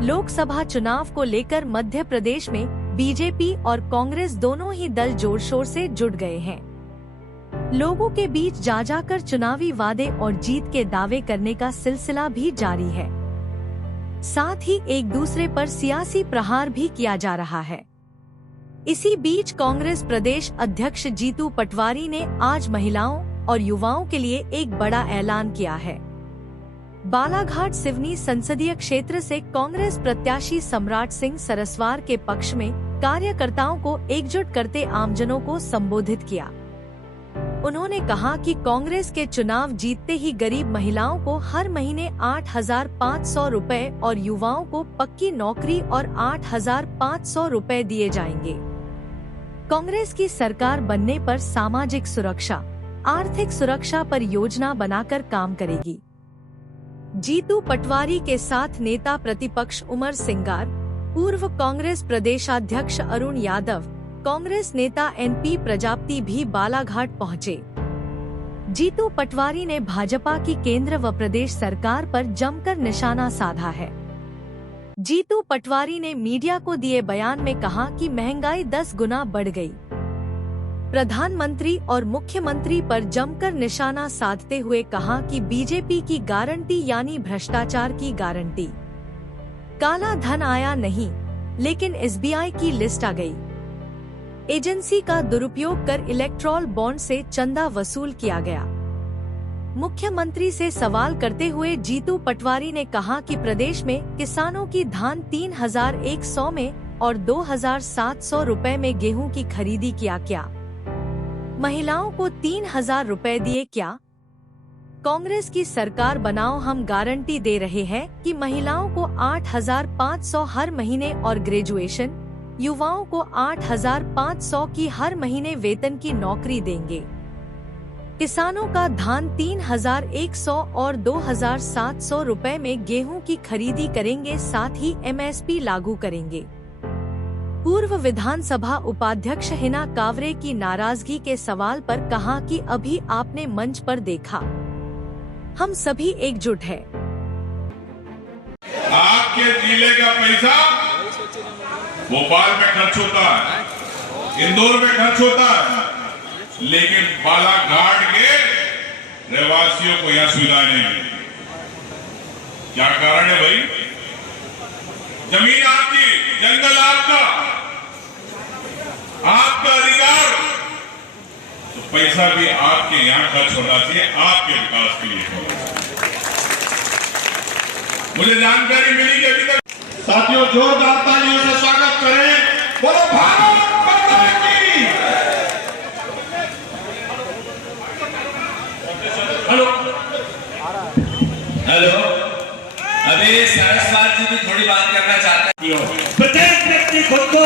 लोकसभा चुनाव को लेकर मध्य प्रदेश में बीजेपी और कांग्रेस दोनों ही दल जोर शोर से जुट गए हैं। लोगों के बीच जा जाकर चुनावी वादे और जीत के दावे करने का सिलसिला भी जारी है। साथ ही एक दूसरे पर सियासी प्रहार भी किया जा रहा है। इसी बीच कांग्रेस प्रदेश अध्यक्ष जीतू पटवारी ने आज महिलाओं और युवाओं के लिए एक बड़ा ऐलान किया है। बालाघाट सिवनी संसदीय क्षेत्र से कांग्रेस प्रत्याशी सम्राट सिंह सरस्वार के पक्ष में कार्यकर्ताओं को एकजुट करते आमजनों को संबोधित किया। उन्होंने कहा कि कांग्रेस के चुनाव जीतते ही गरीब महिलाओं को हर महीने 8,500 रुपए और युवाओं को पक्की नौकरी और 8,500 रुपए दिए जाएंगे। कांग्रेस की सरकार बनने पर सामाजिक सुरक्षा, आर्थिक सुरक्षा पर योजना बनाकर काम करेगी। जीतू पटवारी के साथ नेता प्रतिपक्ष उमर सिंगार, पूर्व कांग्रेस प्रदेशाध्यक्ष अरुण यादव, कांग्रेस नेता एनपी प्रजापति भी बालाघाट पहुंचे। जीतू पटवारी ने भाजपा की केंद्र व प्रदेश सरकार पर जमकर निशाना साधा है। जीतू पटवारी ने मीडिया को दिए बयान में कहा कि महंगाई 10 गुना बढ़ गई। प्रधानमंत्री और मुख्यमंत्री पर जमकर निशाना साधते हुए कहा कि बीजेपी की गारंटी यानी भ्रष्टाचार की गारंटी। काला धन आया नहीं, लेकिन एसबीआई की लिस्ट आ गई। एजेंसी का दुरुपयोग कर इलेक्ट्रॉल बॉन्ड से चंदा वसूल किया गया। मुख्यमंत्री से सवाल करते हुए जीतू पटवारी ने कहा कि प्रदेश में किसानों की धान 3,100 में और 2,700 रुपए में गेहूं की खरीदी किया क्या? महिलाओं को 3,000 रुपए दिए क्या? कांग्रेस की सरकार बनाओ, हम गारंटी दे रहे हैं कि महिलाओं को 8,500 हर महीने और ग्रेजुएशन, युवाओं को 8,500 की हर महीने वेतन की नौकरी देंगे। किसानों का धान 3,100 और 2,700 रुपए में गेहूं की खरीदी करेंगे, साथ ही एमएसपी लागू करेंगे। पूर्व विधानसभा उपाध्यक्ष हिना कावरे की नाराजगी के सवाल पर कहा कि अभी आपने मंच पर देखा, हम सभी एकजुट हैं। आपके जिले का पैसा भोपाल में खर्च होता है, इंदौर में खर्च होता है, लेकिन बालाघाट के रहवासियों को यहां सुविधा नहीं है। क्या कारण है भाई? जमीन आपकी, जंगल आपका, आपका अधिकार, तो पैसा भी आपके यहां खर्च होना चाहिए, आपके विकास के लिए। मुझे जानकारी मिली कि अभी तक। साथियों, जोरदार तालियों से स्वागत करें, बोलो भारत माता की। हेलो हेलो, अभी सरस्वार जी भी थोड़ी बात करना चाहते हैं। प्रत्येक व्यक्ति खुद को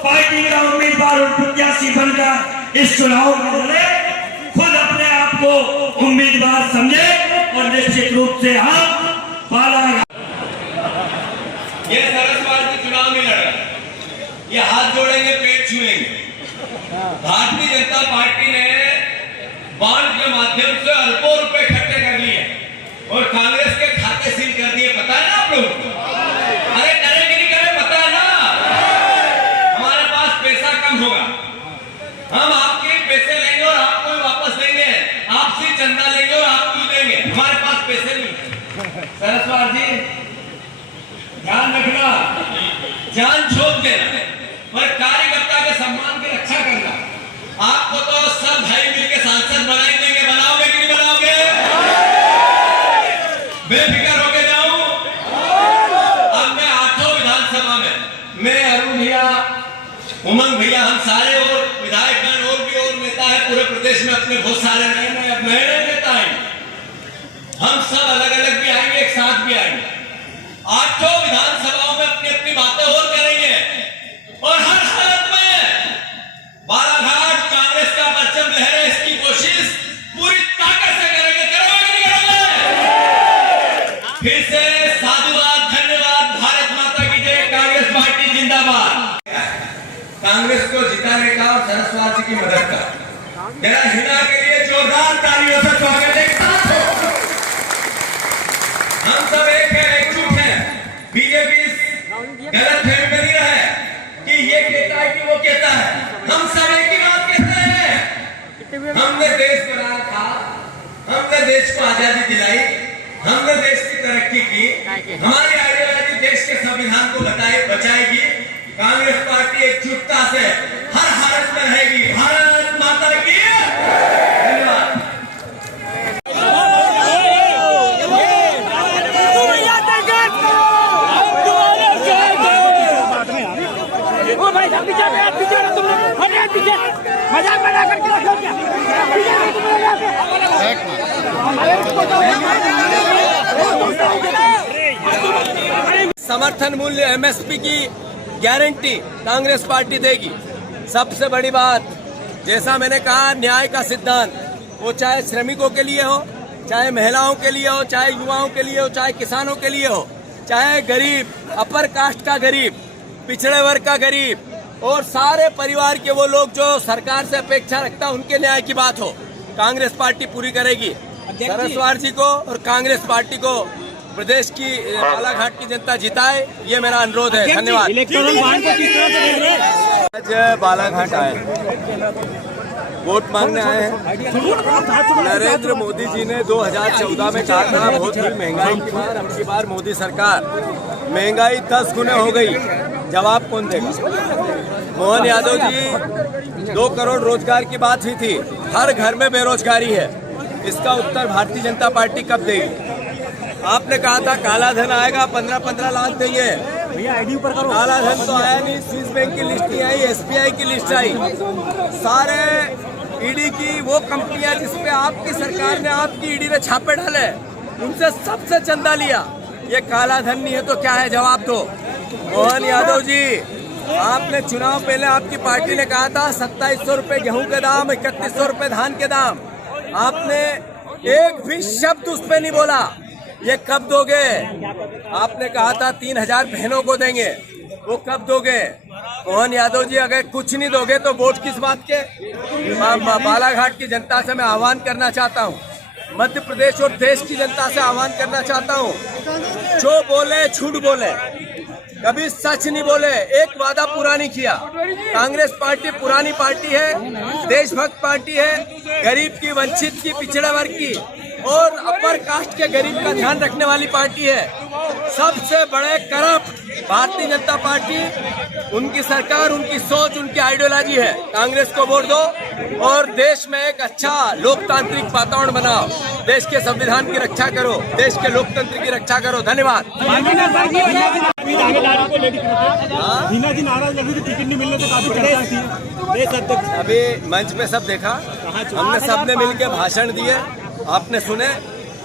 पार्टी का उम्मीदवार और प्रत्याशी बनकर इस चुनाव में लड़े, खुद अपने आप को उम्मीदवार समझे और निश्चित रूप से हम बालाघाट ये सरस्वार जी चुनाव नहीं लड़ रहे, ये हाथ जोड़ेंगे, पेट छुएंगे। भारतीय जनता पार्टी ने बॉन्ड के माध्यम से अरबों रुपए इकट्ठे कर लिए और कांग्रेस के खाते सील कर दिए। पता है ना आप लोगों को? अरे करे कि नहीं करे, पता है ना? हमारे पास पैसा कम होगा, हम आपके पैसे लेंगे और आपको वापस देंगे, आपसे चंदा लेंगे और आपको देंगे। हमारे पास पैसे नहीं। सरस्वार जी ध्यान रखना, जान झोंक देना और कार्यकर्ता के सम्मान की रक्षा करना। आपको तो सब भाई मिलकर सांसद बनाए देंगे, बनाओगे कि नहीं बनाओगे? बेफिक्र होके जाऊं। अब मैं 8 विधानसभा में मैं, अरुण भैया, उमंग भैया, हम सारे और विधायक और भी और नेता है पूरे प्रदेश में, अपने बहुत सारे नए नेता हैं। हम सब अलग अलग भी आएंगे, एक साथ भी आएंगे। 8 विधानसभाओं में अपनी अपनी बातें और करेंगे और हर हालत में बालाघाट कांग्रेस का परचम लहरे, इसकी कोशिश पूरी ताकत से करेंगे। करोगे कि नहीं करोगे? फिर से साधुवाद, धन्यवाद, भारत माता की जय, कांग्रेस पार्टी जिंदाबाद। कांग्रेस को जिताने का और सरस्वार जी की मदद का जरा हिना के लिए जोरदार तालियों से स्वागत है। हम सब एक है, एकजुट है। बीजेपी गलत फहमी बनी रहे कि ये कहता है कि वो कहता है। हम सब एक ही बात कहते हैं। हमने देश बनाया था, हमने देश को आजादी दिलाई, हमने देश की तरक्की की, हमारी आइडियोलॉजी देश के संविधान को बचाएगी। कांग्रेस पार्टी एकजुटता से हर हालत में रहेगी। भारत माता की धन्यवाद। मजाक बना करके रखो क्या? समर्थन मूल्य एमएसपी की गारंटी कांग्रेस पार्टी देगी। सबसे बड़ी बात, जैसा मैंने कहा, न्याय का सिद्धांत, वो चाहे श्रमिकों के लिए हो, चाहे महिलाओं के लिए हो, चाहे युवाओं के लिए हो, चाहे किसानों के लिए हो, चाहे गरीब, अपर कास्ट का गरीब, पिछड़े वर्ग का गरीब और सारे परिवार के वो लोग जो सरकार से अपेक्षा रखता है, उनके न्याय की बात हो, कांग्रेस पार्टी पूरी करेगी। सरस्वार जी को और कांग्रेस पार्टी को प्रदेश की बालाघाट की जनता जिताए, ये मेरा अनुरोध है। धन्यवाद। आज बालाघाट आए, वोट मांगने आए हैं। नरेंद्र मोदी जी ने 2014 में कहा था बहुत ही महंगाई की बार, अब की बार मोदी सरकार, महंगाई 10 गुने हो गई, जवाब कौन देगा? मोहन यादव जी 2 करोड़ रोजगार की बात हुई थी, हर घर में बेरोजगारी है, इसका उत्तर भारतीय जनता पार्टी कब देगी? आपने कहा था काला धन आएगा, 15-15 लाख देंगे, काला धन तो आया नहीं। स्विस बैंक की लिस्ट नहीं आई, एसबीआई की लिस्ट आई, सारे ईडी की वो कंपनियां जिसपे आपकी सरकार ने, आपकी ईडी ने छापे डाले, उनसे सबसे चंदा लिया। ये काला धन नहीं है तो क्या है? जवाब दो। मोहन यादव जी, आपने चुनाव पहले आपकी पार्टी ने कहा था 2700 रुपए गेहूं के दाम, 3100 रुपए धान के दाम, आपने एक भी शब्द उस पे नहीं बोला। ये कब दोगे? आपने कहा था 3000 बहनों को देंगे, वो कब दोगे? मोहन यादव जी, अगर कुछ नहीं दोगे तो वोट किस बात के? बालाघाट की जनता से मैं आह्वान करना चाहता हूँ, मध्य प्रदेश और देश की जनता से आह्वान करना चाहता हूँ, जो बोले झूठ बोले, कभी सच नहीं बोले, एक वादा पूरा नहीं किया। कांग्रेस पार्टी पुरानी पार्टी है, देशभक्त पार्टी है, गरीब की, वंचित की, पिछड़े वर्ग की और अपर कास्ट के गरीब का ध्यान रखने वाली पार्टी है। सबसे बड़े करप्ट भारतीय जनता पार्टी, उनकी सरकार, उनकी सोच, उनकी आइडियोलॉजी है। कांग्रेस को वोट दो और देश में एक अच्छा लोकतांत्रिक वातावरण बनाओ, देश के संविधान की रक्षा करो, देश के लोकतंत्र की रक्षा करो। धन्यवाद। टिकट नहीं मिलने से काफी चर्चा थी। अभी मंच पे सब देखा, हमने सबने मिलकर भाषण दिए, आपने सुने,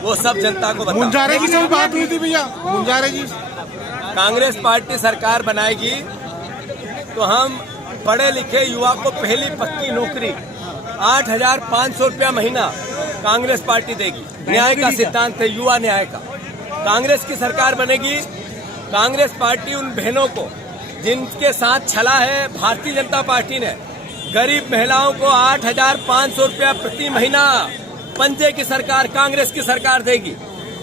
वो सब जनता को बताओ। मुंजारे की सब बात हुई थी भैया, मुंजारे जी। कांग्रेस पार्टी सरकार बनाएगी तो हम पढ़े लिखे युवा को पहली पक्की नौकरी 8500 रुपया महीना कांग्रेस पार्टी देगी। न्याय का सिद्धांत है, युवा न्याय का। कांग्रेस की सरकार बनेगी, कांग्रेस पार्टी उन बहनों को जिनके साथ छला है भारतीय जनता पार्टी ने, गरीब महिलाओं को 8500 रुपया प्रति महीना पंजे की सरकार, कांग्रेस की सरकार देगी।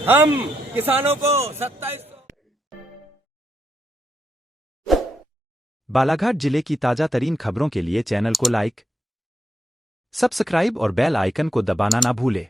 हम किसानों को 27। बालाघाट जिले की ताजा तरीन खबरों के लिए चैनल को लाइक, सब्सक्राइब और बेल आइकन को दबाना ना भूले।